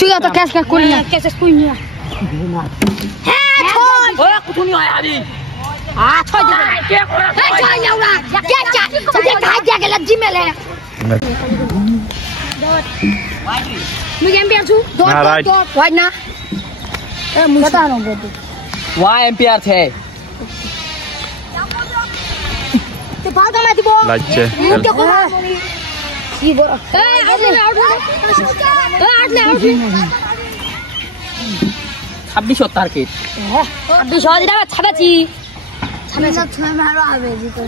ठीक है तो कैश का कोई नहीं कैसे कोई नहीं है ओए कुछ नहीं आया अभी आ छोड़ दे क्या याउरा क्या भाग जा के लज्जी में ले मैं गेम पे आछू दो वाइड ना ए मुझे बता रहा हूं वाई एम्पायर थे ते भाग में थी वो लाइचे क्या को ये बोल आउट 26 টার্গেট 26 দিরা ছাড়াছি ছাড়া ছয় মারো হবে জি তো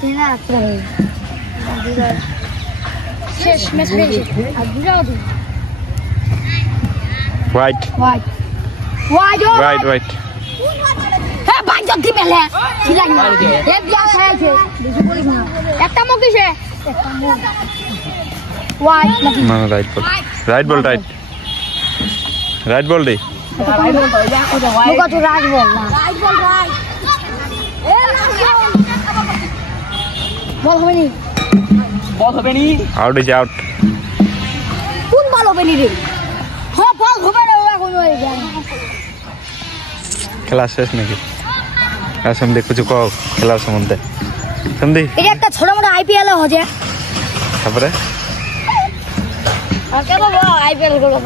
তেনা রাখতে হবে শেষ ম্যাচ হয়েছে আর দুরাও দি वाइट হ্যাঁ ভাই যদি মেলে ছিলাই না এক গ্লাস হয়েছে বেশি বলিস না একটা মুখ দিছে একটা মুখ ওয়াইড নাকি না রাইট বল দে मुका तो राज बोल ना বল হবে নি आउट इज आउट কোন বল হবে নি রে হ্যাঁ বল হবে না ওরা কোন হয়ে যায় খেলা শেষ নাকি আসম দেখ কিছু কও খেলার সম্বন্ধে সন্ধি এটা একটা ছোট মোটো আইপিএল হচ্ছে তারপরে আর কেন বল আইপিএল গুলো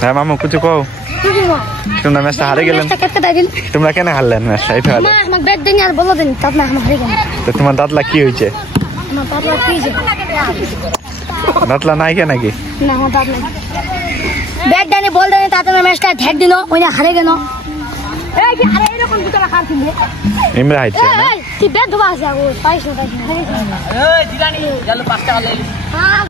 হ্যাঁ মামু কিছু কও তোমরা ম্যাচটা হারে গেলেন তোমরা কেন হারলেন ম্যাচটা এই ফেলে আমাকে ব্যাট দেন আর বলো দেন তাত না আমরা হারে গেলাম তো তোমার দাঁতলা কি হইছে আমার দাঁতলা কি হইছে দাঁতলা নাই কে নাকি না আমার দাঁত নাই ব্যাট দেন বল দেন তাতে না ম্যাচটা ঠেক দিনো ওইনা হারে গেল এই কি আরে এরকম দুটো রাখার ছিল ইমরা হাইছে না কি ব্যাট ধোয়া আছে ও পাইছ না এই দিদানি চলো 5 টাকা লই হ্যাঁ